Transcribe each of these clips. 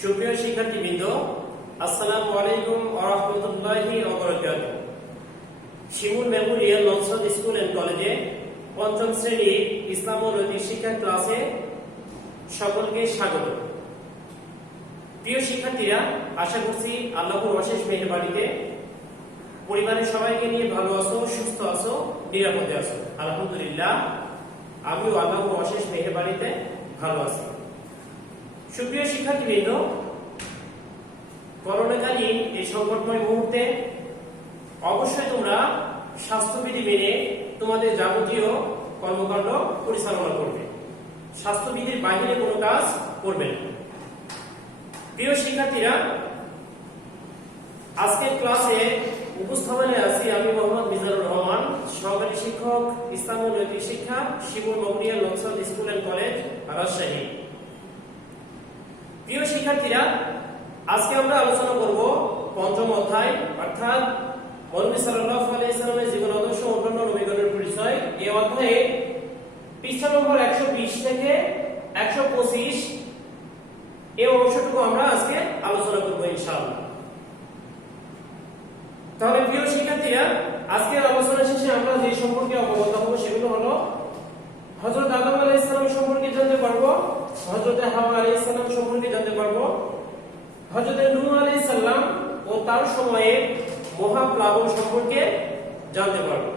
সুপ্রিয় শিক্ষার্থীবৃন্দ, আসসালামু আলাইকুম ওয়া রাহমাতুল্লাহি ওয়া বারাকাতুহু। শিমুল মেমোরিয়াল নওশাদ স্কুল এন্ড কলেজে পঞ্চম শ্রেণীর ইসলাম ও নৈতিক শিক্ষা ক্লাসে সকলকে স্বাগত। প্রিয় শিক্ষার্থীরা, আশা করছি আল্লাহর অশেষ মেহেরবানিতে পরিবারের সবাইকে নিয়ে ভালো আছো, সুস্থ আছো, নিরাপদে আছো। আলহামদুলিল্লাহ, আমিও আল্লাহর অশেষ মেহেরবানিতে ভালো আছি। সুপ্রিয় শিক্ষার্থীবৃন্দ, করোনাকালীন এই সংকটময় মুহূর্তে অবশ্যই তোমরা স্বাস্থ্যবিধি মেনে তোমাদের যাবতীয় কর্মকাণ্ড পরিচালনা করবে। স্বাস্থ্যবিধির বাইরে কোনো কাজ করবে না। প্রিয় শিক্ষার্থীরা, আজকের ক্লাসে উপস্থাপনে আছি আমি মোহাম্মদ মিজানুর রহমান, সহকারী শিক্ষক, ইসলাম ও নৈতিক শিক্ষা, Shimul memorial Naushad school and college, Rajshahi. প্রিয় শিক্ষার্থীরা, আজকে আমরা আলোচনা করব পঞ্চম অধ্যায় অর্থাৎ নবী সাল্লাল্লাহু আলাইহি ওয়াসাল্লামের জীবন আদর্শ ও অন্যান্য নবীগণের পরিচয়। এই অধ্যায়ে পৃষ্ঠা নম্বর 120 থেকে 125 এই অংশটুকু আমরা আজকে আলোচনা করব ইনশাআল্লাহ। তাহলে প্রিয় শিক্ষার্থীরা, আজকের আলোচনা শেষে আমরা যে সম্পর্কে অবগত হব সেগুলো হলো হযরত আদম আলাইহিস সালাম সম্পর্কে জানতে পারবো, হযরত হাওয়া আলাইহিস সালাম সম্পর্কে জানতে পারবো, হযরত নূহ আলাইহিস সালাম ও তার সময়ে মহাপ্লাবন সম্পর্কে জানতে পারবো।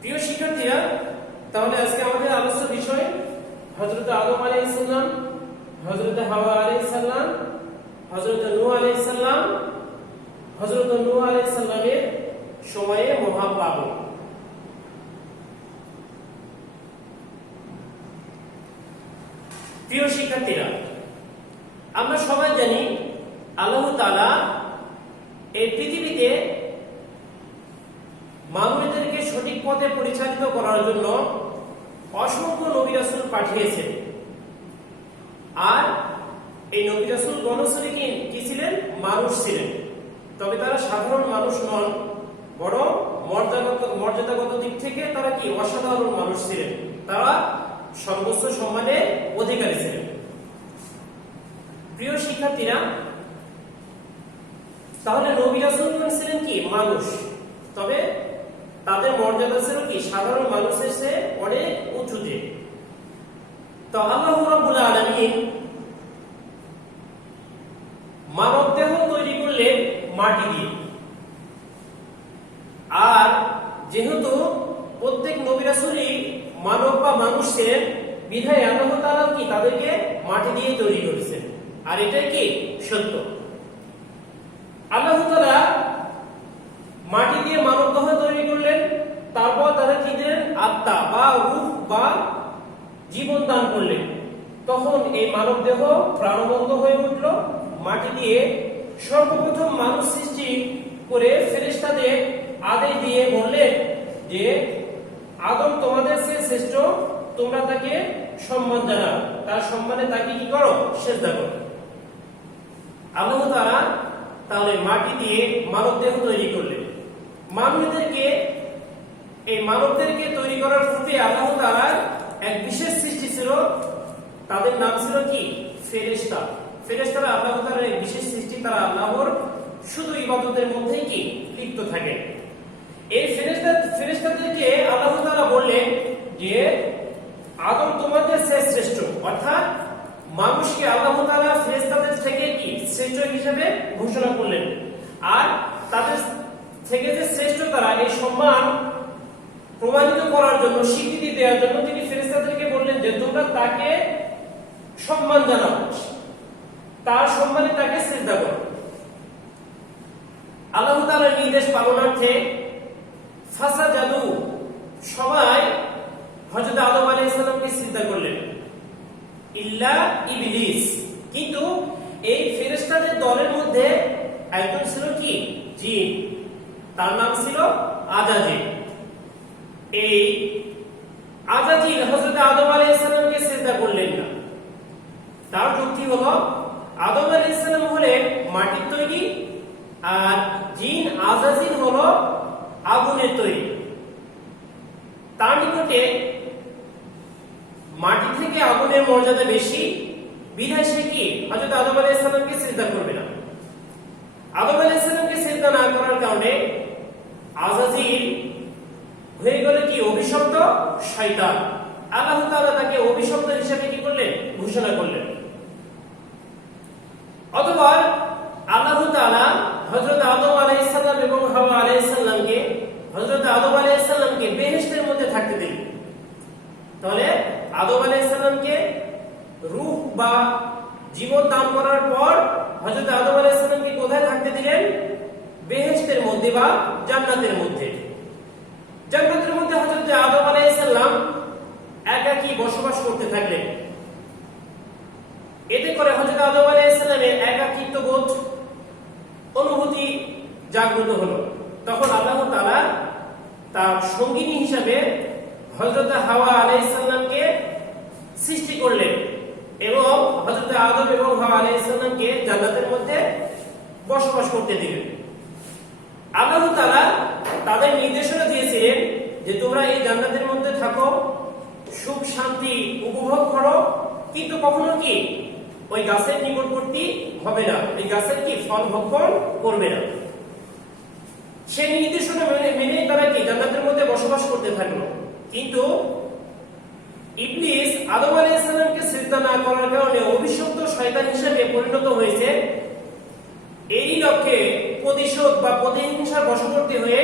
প্রিয় শিক্ষার্থীরা, তাহলে আজকে আমাদের আলোচ্য বিষয় হযরত আদম আলাইহিস সালাম, হযরত হাওয়া আলাইহিস সালাম, হযরত নূহ আলাইহিস সালাম, হযরত নূহ আলাইহিস সালামের সময়ে মহাপ্লাবন। প্রিয় শিক্ষার্থীরা, আমরা সবাই জানি আল্লাহ তাআলা এই পৃথিবীতে মানুষদেরকে সঠিক পথে পরিচালিত করার জন্য অসংখ্য নবী রাসূল পাঠিয়েছেন। আর এই নবী রাসূল গণশ্রেণী কি ছিলেন? মানুষ ছিলেন। তবে তারা সাধারণ মানুষ নন, বরং মর্যাদাগত দিক থেকে তারা কি অসাধারণ মানুষ ছিলেন। তারা সর্বোচ্চ সম্মানের অধিকারী ছিলেন। প্রিয় শিক্ষার্থীরা, তাহলে নবী রাসূলগণ ছিলেন কি মানুষ, তবে তাদের মর্যাদা ছিল কি সাধারণ মানুষের চেয়ে অনেক উঁচুতে। তো আল্লাহ রাব্বুল আলামিন মানব দেহ তৈরি করলেন মাটি দিয়ে। আর যেহেতু প্রত্যেক নবী রাসূলই মানব বা মানুষ ছিলেন, বিধায় আল্লাহ তাআলা কি তাদেরকে মাটি দিয়ে তৈরি করেছেন। আর এটাই কি সত্য। আল্লাহ তাআলা মাটি দিয়ে মানব দেহ তৈরি করলেন, তারপর তাদের কি দিলেন? আত্মা বা রূহ বা জীবন দান করলেন। তখন এই মানব দেহ প্রাণবন্ত হয়ে উঠল। মাটি দিয়ে সর্বপ্রথম মানুষ সৃষ্টি করে ফেরেশতাদের আদেশ দিয়ে বললেন যে আদম তোমাদের চেয়ে শ্রেষ্ঠ, তোমরা তাকে সম্মান জানাও, তার সম্মানে তাকে কি করো? সিজদা করো। আল্লাহ তাআলা তাহলে মাটি দিয়ে মানব দেহ তৈরি করলেন। মানবদেরকে তৈরি করার পূর্বে আল্লাহ তাআলার এক বিশেষ সৃষ্টি ছিল, তাদের নাম ছিল কি? ফেরেশতা। ফেরেশতারা আল্লাহ তাআলার এক বিশেষ সৃষ্টি, তারা আল্লাহর শুধু ইবাদতের মধ্যেই কি লিপ্ত থাকে। এই ফেরেশতাদেরকে আল্লাহ তাআলা বললেন যে আদম তোমাদের চেয়ে শ্রেষ্ঠ, অর্থাৎ মানুষকে আল্লাহ তাআলা ফেরেশতাদের থেকে কি শ্রেষ্ঠ হিসেবে ঘোষণা করলেন। আর তাদের থেকে যে শ্রেষ্ঠ তারা, এই সম্মান প্রমাণিত করার জন্য, স্বীকৃতি দেওয়ার জন্য তিনি ফেরেশতাদেরকে বললেন যে তোমরা তাকে সম্মান জানাও, তার সম্মানে তাকে সিজদা করো। আল্লাহ তাআলার নির্দেশ পালনার্থে ফাসাজাদু সবাই হযরত আদম আলাইহিস সালামকে সিজদা করলেন, ইল্লা ইবলিস। কিন্তু এই ফেরেশতাদের দলের মধ্যে একজন ছিল কি? জিন। তার নাম ছিল আজাজিল। এই আজাজিল হযরত আদম আলাইহিস সালামকে সিজদা করলেন না। তার যুক্তি হলো আদম আলাইহিস সালাম হলেন মাটির তৈরি, আর জিন আজাজিল হলো আগুনের তৈরি। তার নিকটে মাটি থেকে আগুনের মর্যাদা বেশি, বিধায় সে কি হযরত আদম আলাইহিস সালামকে সিজদা করবে না। আদম আলাইহিস সালামকে সিজদা না করার কারণে আযাজিল হয়ে গেল কি অভিশপ্ত শয়তান। আল্লাহ তাআলা তাকে অভিশপ্ত হিসেবে কি করলেন ঘোষণা করলেন। অথবা আল্লাহ তাআলা হযরত আদম আলাইহিস সালাম এবং হাওয়া আলাইহিস সালামকে হযরত আদম আলাইহিস সালামকে বেহেশতের মধ্যে থাকতে দিলেন। তাহলে আদম আলাইহিস সালামকে রূহ বা জীবন দান করার পর হযরত আদম আলাইহিস সালামকে কোথায় থাকতে দিলেন? বেহেশতের মধ্যে বা জান্নাতের মধ্যে। জান্নাতের মধ্যে হযরত আদম আলাইহিস সালাম একাকী বসবাস করতে থাকলেন। এতে করে হযরত আদম আলাইহিস সালামের একাকিত্ব বোধ অনুভূতি জাগ্রত হলো। তখন আল্লাহ তাআলা তার সঙ্গিনী হিসাবে হযরত হাওয়া আলাইহিস সালামকে সৃষ্টি করলেন এবং হযরত আদম এবং হাওয়া আলাইহিস সালামকে জান্নাতের মধ্যে বসবাস করতে দিলেন। আল্লাহ তাআলা তাদের নির্দেশনা দিয়েছিলেন যে তোমরা এই জান্নাতের মধ্যে থাকো, সুখ শান্তি উপভোগ করো, কিন্তু কখনো কি ওই গাছের নিকটবর্তী হবে না, ওই গাছের কি ফল ভক্ষণ করবে না। সেই নির্দেশনা মেনে তারা কি জান্নাতের মধ্যে বসবাস করতে থাকলো। কিন্তু ইবলিস আদম আলাইহিস সালামকে সিজদা না করার কারণে অভিশপ্ত শয়তান হিসেবে পরিণত হয়েছে। এই লক্ষ্যে প্রতিশোধ বা প্রতিহিংসার বশবর্তী হয়ে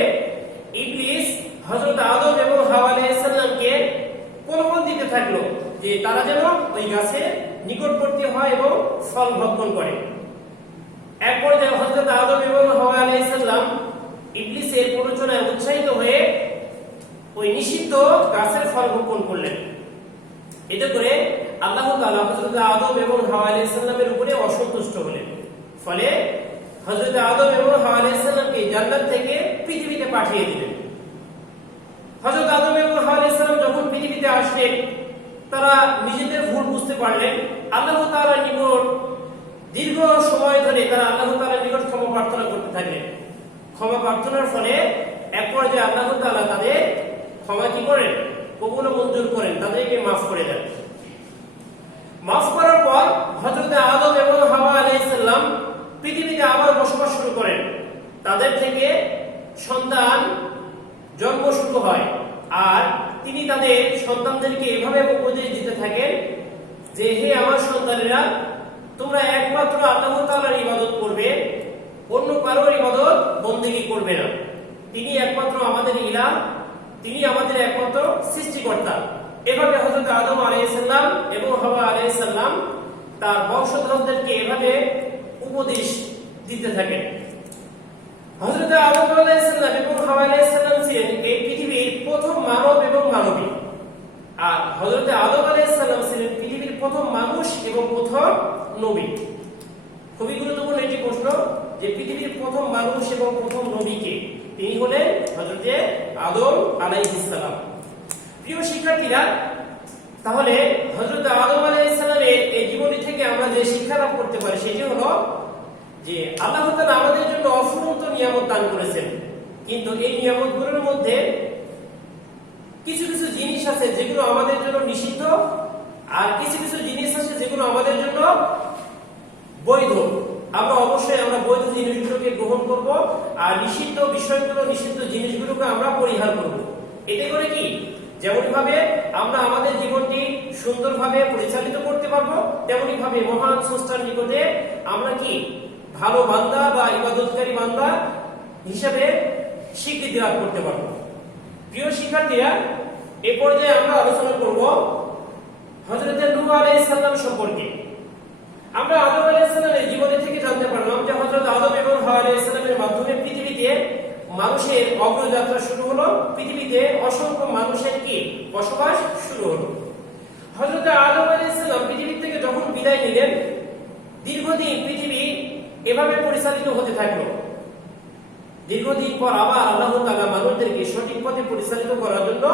ইবলিস হযরত আদম এবং হাওয়া আলাইহিস সালামকে প্রলোভন দিতে থাকলো যে তারা যেন ওই গাছের নিকটবর্তী হয় এবং ফল ভক্ষণ করে। এক পর্যায়ে হযরত আদম এবং হাওয়া আলাইহিস সালাম ইবলিসের প্ররোচনায় উৎসাহিত হয়ে ওই নিষিদ্ধ গাছের ফল ভক্ষণ করলেন। এতে করে আল্লাহ তাআলা হযরত আদম এবং হাওয়া আলাইহিস সালামের উপরে অসন্তুষ্ট হলেন। ফলে হযরত আদম এবং হাওয়া আলাইহিস সালামকে জান্নাত থেকে পৃথিবীতে পাঠিয়ে দিলেন। হযরত আদম এবং হাওয়া আলাইহিস সালাম যখন পৃথিবীতে আসলেন, তারা নিজেদের ভুল বুঝতে পারলেন। আল্লাহ তাআলার নিকট দীর্ঘ সময় ধরে তারা আল্লাহ তাআলার নিকট ক্ষমা প্রার্থনা করতে থাকলেন। ক্ষমা প্রার্থনার ফলে এক পর্যায়ে আল্লাহ তাআলা তাদের ক্ষমা কি করেন? কবুল ও মঞ্জুর করেন, তাদেরকে মাফ করে দেন। মাফ করার পর হযরত আদম এবং হাওয়া আলাইহিস সালাম পৃথিবীতে আবার বসবাস শুরু করেন। তাদের থেকে সন্তান জন্ম শুরু হয়। আর তিনি তাদের সন্তানদেরকে এভাবে উপদেশ দিতে থাকেন যে হে আমার সন্তানেরা, তোমরা একমাত্র আল্লাহ তাআলার ইবাদত করবে, অন্য কারোর ইবাদত বন্দেগী করবে না। তিনি একমাত্র আমাদের ইলাহ, তিনি আমাদের একমাত্র সৃষ্টিকর্তা। এভাবে হযরত আদম আলাইহিস সালাম এবং হাওয়া আলাইহিস সালাম তার বংশধরদেরকে এভাবে উপদেশ দিতে থাকেন। হযরত আদম আলাইহিস সালাম এবং হাওয়া আলাইহিস সালাম ছিলেন এই পৃথিবীর প্রথম মানব এবং মানবী। আর হযরত আদম আলাইহিস সালাম ছিলেন পৃথিবীর প্রথম মানুষ এবং প্রথম নবী। খুবই গুরুত্বপূর্ণ একটি প্রশ্ন যে পৃথিবীর প্রথম মানুষ এবং প্রথম নবী কে? তিনি হলেন হযরত আদম আলাইহিস সালাম। প্রিয় শিক্ষার্থীরা, তাহলে হযরত আদম আলাইহিস সালামের এই জীবনী থেকে আমরা যে শিক্ষা লাভ করতে পারি সেটি হলো যে আল্লাহ তাআলা আমাদের জন্য অফুরন্ত নিয়ামত দান করেছেন, কিন্তু এই নিয়ামতগুলোর মধ্যে কিছু কিছু জিনিস আছে যেগুলো আমাদের জন্য নিষিদ্ধ, আর কিছু কিছু জিনিস আছে যেগুলো আমাদের জন্য বৈধ। আমরা অবশ্যই বৈধ জিনিসগুলোকে গ্রহণ করব, আর নিষিদ্ধ বিষয়গুলো, নিষিদ্ধ জিনিসগুলোকে আমরা পরিহার করব। এতে করে কি যেমন ভাবে আমরা আমাদের জীবনটি সুন্দরভাবে পরিচালিত করতে পারবো, তেমনি ভাবে মহান স্রষ্টার নিকটে আমরা কি ভালো বান্দা বা ইবাদতকারী বান্দা হিসেবে স্বীকৃতি লাভ করতে পারবো। প্রিয় শিক্ষার্থীরা, এ পর্যায়ে আমরা আলোচনা করব হযরত নূহ আলাইহিস সালাম সম্পর্কে। আমরা আদম আলাইহিস সালামের জীবনী থেকে জানতে পারলাম যে হযরত আদম এবং হাওয়া আলাইহিস সালামের মাধ্যমে পৃথিবীতে মানুষের অগ্রযাত্রা শুরু হলো, পৃথিবীতে অসংখ্য মানুষের কি বসবাস শুরু হলো। হযরত আদম আলাইহিস সালাম পৃথিবী থেকে যখন বিদায় নিলেন, দীর্ঘদিন পৃথিবী এভাবে পরিচালিত হতে থাকলো। দীর্ঘদিন পর আবার আল্লাহ তাআলা মানুষদেরকে সঠিক পথে পরিচালিত করার জন্য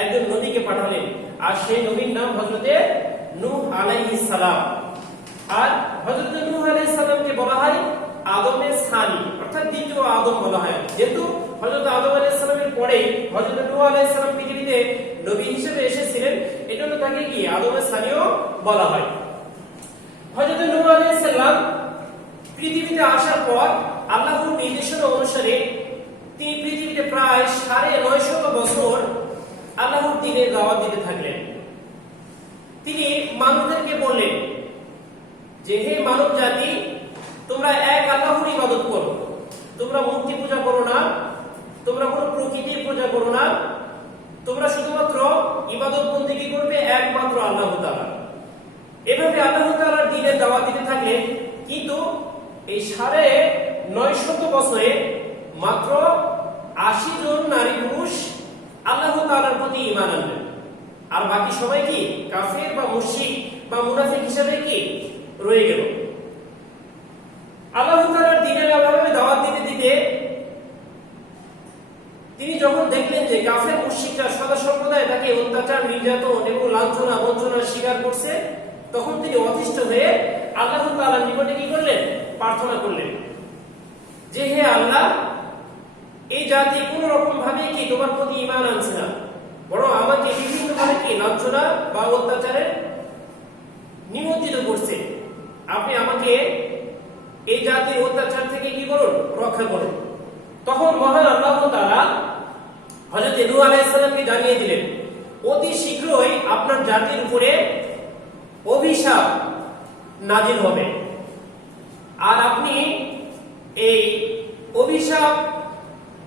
একজন নবীকে পাঠালেন, আর সেই নবীর নাম হযরত নূহ আলাইহিস সালাম। আর হযরত নূহ আলাইহিস সালামকে বলা হয় আদমের সানি, অর্থাৎ দ্বিতীয় আদম বলা হয়। যেহেতু হযরত আদম আলাইহিস সালামের পরে হযরত নূহ আলাইহিস সালাম পৃথিবীতে নবী হিসেবে এসেছিলেন, এজন্য তাকে কি আদমের সানিও বলা হয়। হযরত নূহ আলাইহিস সালাম পৃথিবীতে আসার পর আল্লাহর নির্দেশনা অনুসারে তিনি পৃথিবীতে প্রায় ৯৫০ বছর আল্লাহর দ্বীনের দাওয়াত দিতে থাকলেন। তিনি মানুষদেরকে বললেন যে হে মানব জাতি, তোমরা এক আল্লাহর ইবাদত করো, তোমরা মূর্তি পূজা করো না, তোমরা কোনো প্রকৃতির পূজা করো না, তোমরা শুধুমাত্র ইবাদত বন্দেগী করবে একমাত্র আল্লাহ তাআলা। এভাবে আল্লাহ তাআলার দ্বীনের দাওয়াত দিতে থাকলেন। কিন্তু এই ৯৫০ বছরে মাত্র ৮০ জন নারী পুরুষ আল্লাহ তাআলার প্রতি ঈমান আনলেন, আর বাকি সবাই কি কাফের বা মুশরিক বা মুনাফিক হিসেবে কি রয়ে গেল। আল্লাহ তাআলার দ্বীনের দাওয়াত দিতে দিতে তিনি যখন দেখলেন যে কাফের মুশরিকরা সদা সম্প্রদায় তাকে অত্যাচার, নির্যাতন এবং লাঞ্ছনা বঞ্চনার শিকার করছে, তখন তিনি অতিষ্ঠ হয়ে আল্লাহ তাআলার নিকটে কি করলেন? প্রার্থনা করলেন যে হে আল্লাহ, এই জাতি কোন রকম ভাবে কি তোমার প্রতি ঈমান আনছে না, বরং আমাকে বিভিন্ন ভাবে কি লাঞ্ছনা বা অত্যাচারে নিমজ্জিত করছে। আপনি আমাকে এই জাতির অত্যাচার থেকে কি করুন? রক্ষা করুন। তখন মহান আল্লাহ তাআলা হযরত নূহ আলাইহিস সালামকে জানিয়ে দিলেন, অতি শীঘ্রই আপনার জাতির উপরে অভিশাপ নাজিল হবে, আর আপনি এই অভিশাপ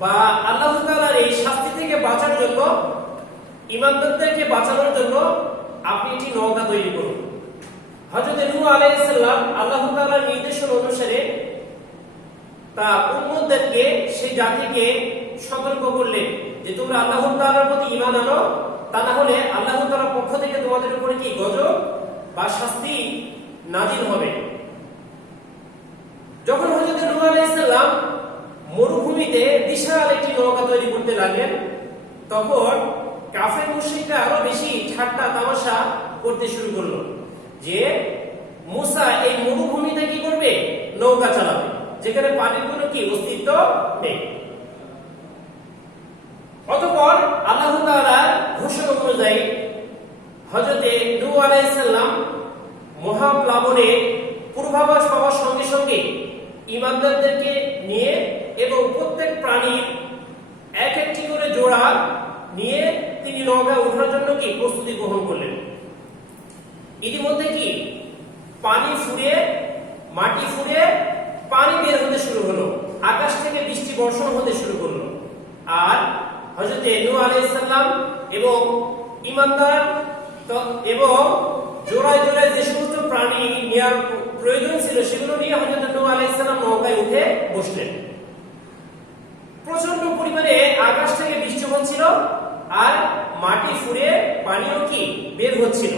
বা আল্লাহ তাআলার এই শাস্তি থেকে বাঁচার জন্য, ঈমানদারদেরকে বাঁচানোর জন্য আপনি একটি নৌকা তৈরি করুন। হযরত নূহ আলাইহিস সালাম আল্লাহ তাআলার নির্দেশনা অনুসারে তার উম্মতদেরকে, সেই জাতিকে সতর্ক করলেন যে তোমরা আল্লাহ তাআলার প্রতি ঈমান আনো, তা না হলে আল্লাহ তাআলার পক্ষ থেকে তোমাদের উপরে কি গজব বা শাস্তি নাজিল হবে। যখন হযরত নূহ আলাইহিস সালাম মরুভূমিতে বিশাল একটি নৌকা তৈরি করতে লাগলেন, তখন কাফের মুশরিকরা আরো বেশি ঠাট্টা তামাশা করতে শুরু করলো যে মুসা এই মরুভূমিতে কি করবে? নৌকা চালাবে, যেখানে পানির কোনো কি অস্তিত্ব নেই। অতঃপর আল্লাহ তাআলার ঘোষণা অনুযায়ী হযরত নূহ আলাইহিস সালাম মহাপ্লাবনে পূর্বাভাস পাওয়ার সঙ্গে সঙ্গে ঈমানদারদেরকে নিয়ে এবং প্রত্যেক প্রাণীর এক একটি করে জোড়া নিয়ে তিনি নৌকায় ওঠার জন্য কি প্রস্তুতি গ্রহণ করলেন। ইতিমধ্যে কি পানি ফুঁড়ে, মাটি ফুঁড়ে পানি বের হতে শুরু হলো, আকাশ থেকে বৃষ্টি বর্ষণ হতে শুরু করলো। আর হযরত নূহ আলাইহিস সালাম এবং ঈমানদার এবং জোড়ায় জোড়ায় যে সমস্ত প্রাণী নেওয়ার প্রয়োজন ছিল সেগুলো নিয়ে হযরত নূহ আলাইহিস সালাম নৌকায় উঠে বসলেন। প্রচন্ড পরিমাণে আকাশ থেকে বৃষ্টি হচ্ছিল, আর মাটি ফুঁড়ে পানিও কি বের হচ্ছিল।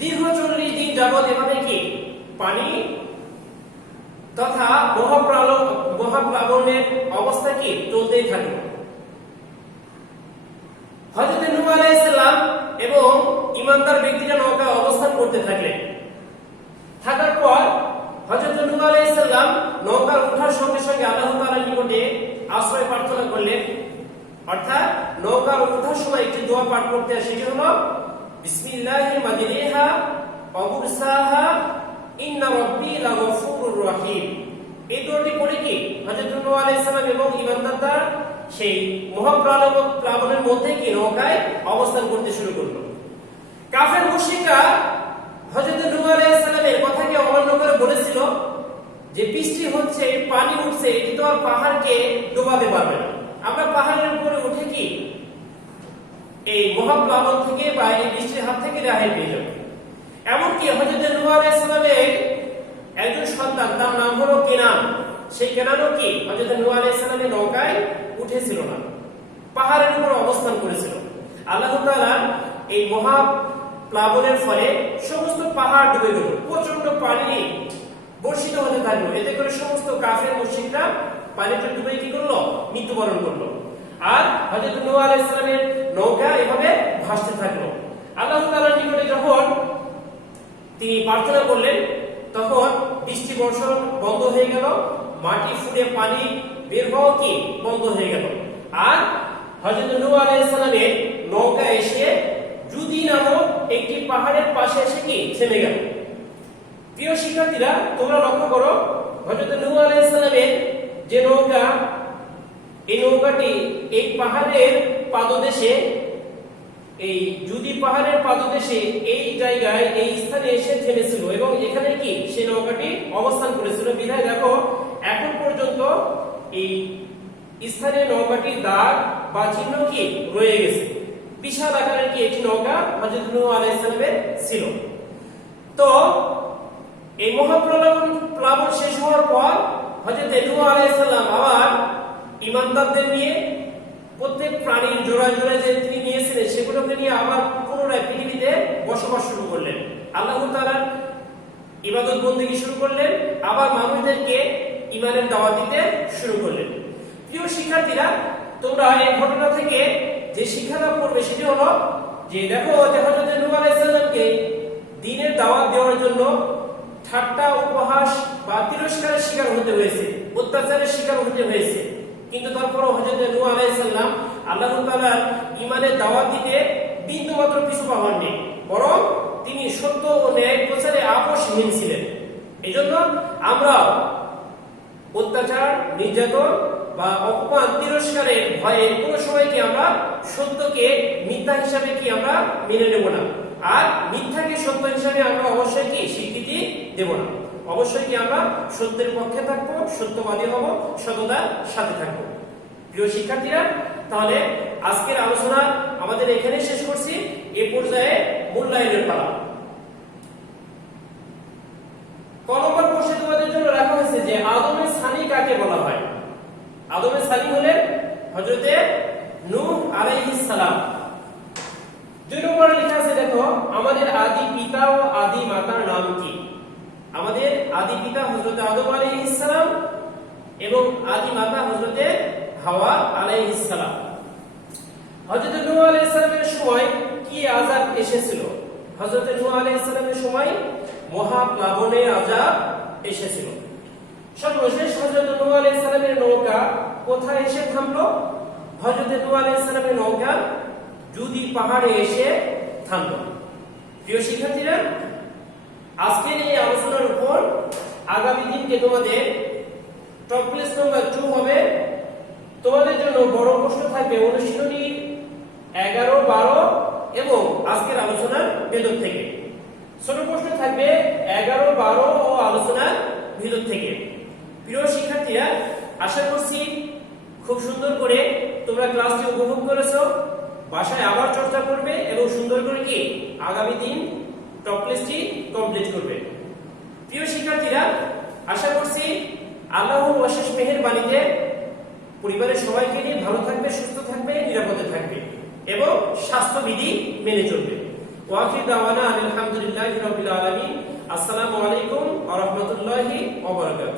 দীর্ঘ ৪০ দিন যাবত এভাবে কি পানি তথা মহাপ্লাবনের অবস্থা কি চলতেই থাকলো। হযরত নূহ আলাইহিস সালাম এবং ঈমানদার ব্যক্তিরা নৌকায় অবস্থান করতে থাকলেন। থাকার পর হযরত নূহ আলাইহিস সালাম নৌকায় ওঠার সঙ্গে সঙ্গে আল্লাহ তাআলার নিকটে আশ্রয় প্রার্থনা করলেন, অর্থাৎ নৌকায় ওঠার সময় একটি দোয়া পাঠ করতে, সেটি হলো বিসমিল্লাহি মাজরিহা ওয়া মুরসাহা ইন্না রাব্বি লাগফুরুর রহিম। এই দোয়াটি পড়ে কি হযরত নূহ আলাইহিস সালাম এবং ঈমানদাররা সেই মহাপ্লাবনের মধ্যে কি নৌকায় অবস্থান করতে শুরু করলো। কাফের মুশরিকরা হযরত নূহ আলাইহিস সালামের কথাকে অমান্য করে বলেছিল যে বৃষ্টি হচ্ছে, পানি উঠছে, এটি তো আর পাহাড়কে ডোবাতে পারবে না, আমরা পাহাড়ের উপরে উঠে কি এই মহাপ্লাবন থেকে বা এই বৃষ্টির হাত থেকে রেহাই পেয়ে যাবে। এমনকি হযরত নূহ আলাইহিস সালামের একজন সন্তান, তার নাম হলো কেনান, সেই কেনানও কি হযরত নূহ আলাইহিস সালামের নৌকায় উঠেছিল না, পাহাড়ের উপর অবস্থান করেছিল। আল্লাহ তাআলা এই মহাপ্লাবনের ফলে সমস্ত পাহাড় ডুবে গেল, প্রচন্ড পানি বর্ষিত হতে থাকলো। এতে করে সমস্ত কাফের মুশরিকরা পানিতে ডুবে কি করলো? মৃত্যুবরণ করলো। আর হযরত নূহ আলাইহিস সালামের নৌকা এভাবে ভাসতে থাকলো। আল্লাহ তাআলার নিকটে যখন তিনি প্রার্থনা করলেন, তখন বৃষ্টি বর্ষণ বন্ধ হয়ে গেল, মাটি ফুঁড়ে পানি বের হওয়া কি বন্ধ হয়ে গেল। আর হযরত নূহ আলাইহিস সালামের নৌকা এসে জুদি নামক একটি পাহাড়ের পাশে এসে কি থেমে গেল। প্রিয় শিক্ষার্থীরা, তোমরা লক্ষ্য করো হযরত নূহ আলাইহিস সালামের যে নৌকা, এই নৌকাটি এই পাহাড়ের পাদদেশে, এই জুদি পাহাড়ের পাদদেশে এই জায়গায় এই স্থানে এসে থেমেছিল এবং এখানে কি সেই নৌকাটি অবস্থান করেছিল। বিধায় দেখো এখন পর্যন্ত এই স্থানে নৌকাটির দাগ বা চিহ্ন কি রয়ে গেছে। বিশাল আকারের কি একটি নৌকা হযরত নূহ আলাইহিস সালামের ছিল। তো এই মহাপ্লাবন শেষ হওয়ার পর হযরত নূহ আলাইহিস সালাম আবার ঈমানদারদের নিয়ে প্রত্যেক প্রাণীর জোড়ায় জোড়ায় যে তিনি নিয়েছিলেন সেগুলোকে নিয়ে আবার পুনরায় পৃথিবীতে বসবাস শুরু করলেন। আল্লাহ তাআলার ইবাদত বন্দেগী শুরু করলেন, আবার মানুষদেরকে ঈমানের দাওয়াত দিতে শুরু করলেন। প্রিয় শিক্ষার্থীরা, তোমরা এই ঘটনা থেকে যে শিক্ষা লাভ করবে সেটি হলো যে দেখো যে হযরত নূহ আলাইহিস সালামকে দ্বীনের দাওয়াত দেওয়ার জন্য ঠাট্টা উপহাস বা তিরস্কারের শিকার হতে হয়েছে, অত্যাচারের শিকার হতে হয়েছে, কিন্তু তারপরও হযরত নূহ আলাইহিস সালাম আল্লাহ তাআলার ঈমানের দাওয়াত দিতে বিন্দুমাত্র পিছু পা হননি, বরং তিনি সত্য ও ন্যায় প্রচারে আপোষহীন ছিলেন। এজন্য আমরা অত্যাচার, নির্যাতন বা অপমান, তিরস্কারের ভয়ে কোনো সময় কি আমরা সত্যকে মিথ্যা হিসাবে কি আমরা মেনে নেব না, আর মিথ্যাকে সত্য হিসাবে আমরা অবশ্যই কি স্বীকৃতি দেব না। অবশ্যই কি আমরা সত্যের পক্ষে থাকবো, সত্যবাদী হব, সততার সাথে থাকবো। প্রিয় শিক্ষার্থীরা, তাহলে আজকের আলোচনা আমাদের এখানে শেষ করছি। এ পর্যায়ে মূল্যায়নের পালা। ক নম্বর প্রশ্নে তোমাদের জন্য রাখা হয়েছে যে আদমের সানি কাকে বলা হয়। আদমের সানি হলেন হযরতে নূহ আলাইহিস সালাম। 2 নম্বরে লেখা আছে দেখো আমাদের আদি পিতা ও আদি মাতার নাম কি। আমাদের আদি পিতা হযরত আদম আলাইহিস সালাম এবং আদি মাতা হযরতে হাওয়া আলাইহিস সালাম। হযরত নূহ আলাইহিস সালামের সময় কি আযাব এসেছিল। হযরত নূহ আলাইহিস সালামের সময় মহাপ্লাবনের আযাব এসেছিল। সর্বশেষ হযরত নূহ আলাইহিস সালামের নৌকা কোথায় এসে থামলো। হযরত নূহ আলাইহিস সালামের নৌকা জুদি পাহাড়ে এসে থামলো। প্রিয় শিক্ষার্থীরা, আজকের এই আলোচনার উপর আগামী দিনকে তোমাদের টপিক নাম্বার 2 হবে। তোমাদের জন্য বড় প্রশ্ন থাকবে অনুশীলনী 11, 12 এবং আজকের আলোচনার ভেতর থেকে। ছোট প্রশ্ন থাকবে 11, 12 ও আলোচনার ভেতর থেকে। প্রিয় শিক্ষার্থীরা, আশা করছি খুব সুন্দর করে তোমরা ক্লাসটি উপভোগ করেছো। বাসায় আবার চর্চা করবে এবং সুন্দর করে কি আগামী দিন টপ লিস্টটি কমপ্লিট করবে। প্রিয় শিক্ষার্থীরা, আশা করছি আল্লাহর অশেষ মেহেরবানিতে পরিবারের সবাইকে নিয়ে ভালো থাকবে, সুস্থ থাকবে, নিরাপদে থাকবে এবং স্বাস্থ্যবিধি মেনে চলবে। ওয়াখির দাওয়ানা আলহামদুলিল্লাহি রাব্বিল আলামিন। আসসালামু আলাইকুম ওয়া রাহমাতুল্লাহি ওয়া বারাকাতুহু।